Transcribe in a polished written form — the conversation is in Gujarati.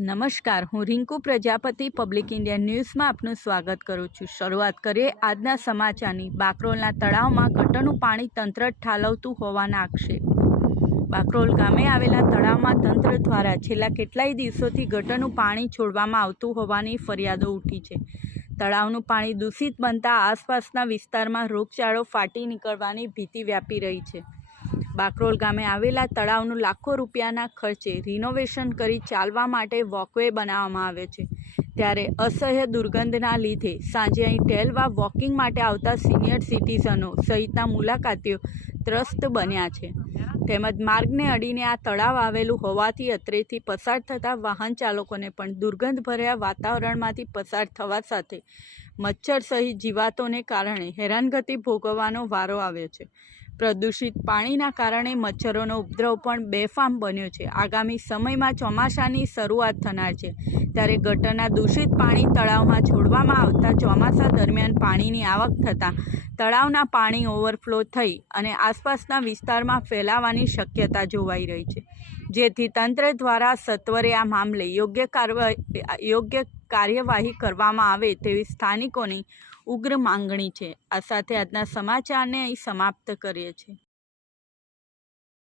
નમસ્કાર, હું રિંકુ પ્રજાપતિ પબ્લિક ઇન્ડિયા ન્યૂઝમાં આપનું સ્વાગત કરું છું। શરૂઆત કરીએ આજના સમાચારની। બાકરોલના તળાવમાં ગટરનું પાણી તંત્ર ઠાલવતું હોવાના આક્ષેપ। બાકરોલ ગામે આવેલા તળાવમાં તંત્ર દ્વારા છેલ્લા કેટલાય દિવસોથી ગટરનું પાણી છોડવામાં આવતું હોવાની ફરિયાદો ઉઠી છે। તળાવનું પાણી દૂષિત બનતા આસપાસના વિસ્તારમાં રોગચાળો ફાટી નીકળવાની ભીતિ વ્યાપી રહી છે। બાકરોલ ગામે આવેલા તળાવનું લાખો રૂપિયાના ખર્ચે રિનોવેશન કરી ચાલવા માટે વોકવે બનાવવામાં આવે છે, ત્યારે અસહ્ય દુર્ગંધના લીધે સાંજે અહીં ટહેલવા વોકિંગ માટે આવતા સિનિયર સિટીઝનો સહિતના મુલાકાતીઓ ત્રસ્ત બન્યા છે। તેમજ માર્ગને અડીને આ તળાવ આવેલું હોવાથી અત્રેથી પસાર થતા વાહન ચાલકોને પણ દુર્ગંધભર્યા વાતાવરણમાંથી પસાર થવા સાથે મચ્છર સહિત જીવાતોને કારણે હેરાનગતિ ભોગવવાનો વારો આવ્યો છે। પ્રદૂષિત પાણીના કારણે મચ્છરોનો ઉપદ્રવ પણ બેફામ બન્યો છે। આગામી સમયમાં ચોમાસાની શરૂઆત થનાર છે, ત્યારે ગટરના દૂષિત પાણી તળાવમાં છોડવામાં આવતા ચોમાસા દરમિયાન પાણીની આવક થતાં તળાવના પાણી ઓવરફ્લો થઈ અને આસપાસના વિસ્તારમાં ફેલાવાની શક્યતા જોવાઈ રહી છે, જેથી તંત્ર દ્વારા સત્વરે આ મામલે યોગ્ય કાર્યવાહી કરવામાં આવે તેવી સ્થાનિકોની ઉગ્ર માંગણી છે। આ સાથે આજના સમાચારને અહીં સમાપ્ત કરીએ છીએ।